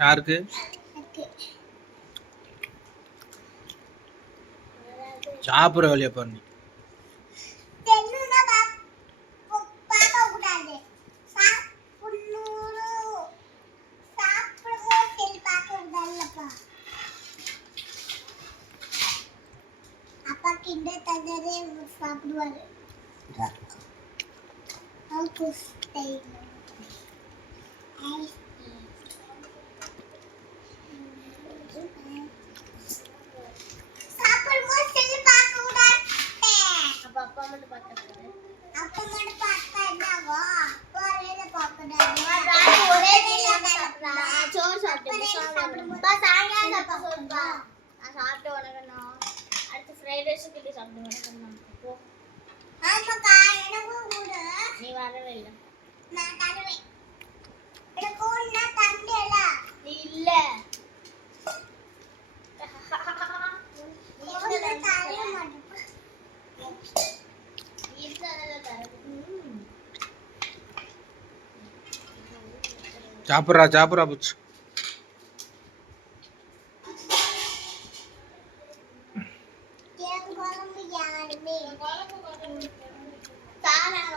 யாருக்கு? சாப்பிட்ற வேலையை பாரு. அப்பா கிண்ட தந்ததே சாப்பிடுவாரு. நீ வரவே இல்லை. நான் தருவேன். எனக்கு ஒண்ணா தந்தேல. நீ இல்ல. சாப்பிட்றா புச்சு.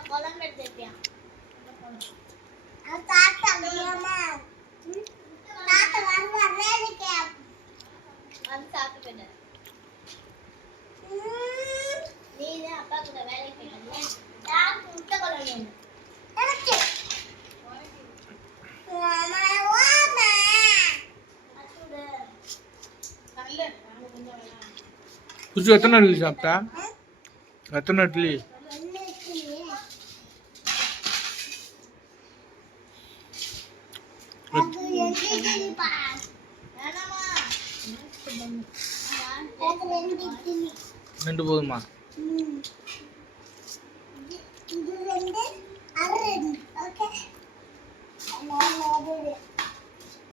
குழம்பு எடுத்துப்பியா? அப்பா கூட வேலைக்கு முட்டை குழம்பு புச்சு எத்தனை இட்லி சாப்பிட்டா? எத்தனை இட்லி? ரெண்டு போதுமா?